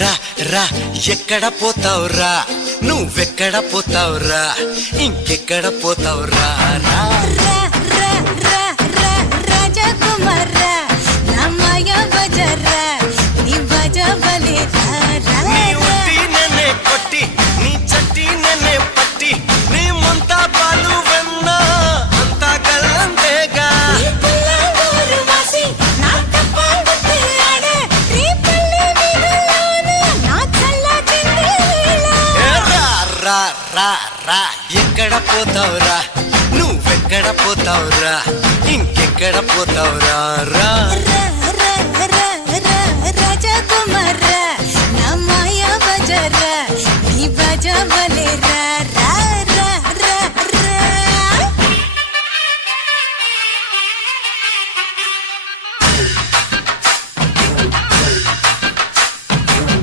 రా రా ఎక్కడ పోతావురా నువ్వెక్కడ పోతావురా ఇంకెక్కడ పోతావురా రా రా రా రా రా రాజకుమారా నా మాయా బజారా నీ బజా బలే రా నీ ఉట్టి నన్నే కొట్టి నీ చట్టి నన్నే పట్టి నీ ముంతా పాలు వెన్న అంతా గల్లంతేగా పుల్లగూరు వాసి నా తప్పాడు పిల్లాడే నీ పల్లె వీధుల్లోన నా చల్ల చిందేళ రా రా రా రా ఎక్కడ పోతావురా నువ్వెక్కడ పోతావురా ఇంకెక్కడ పోతావురా రా రా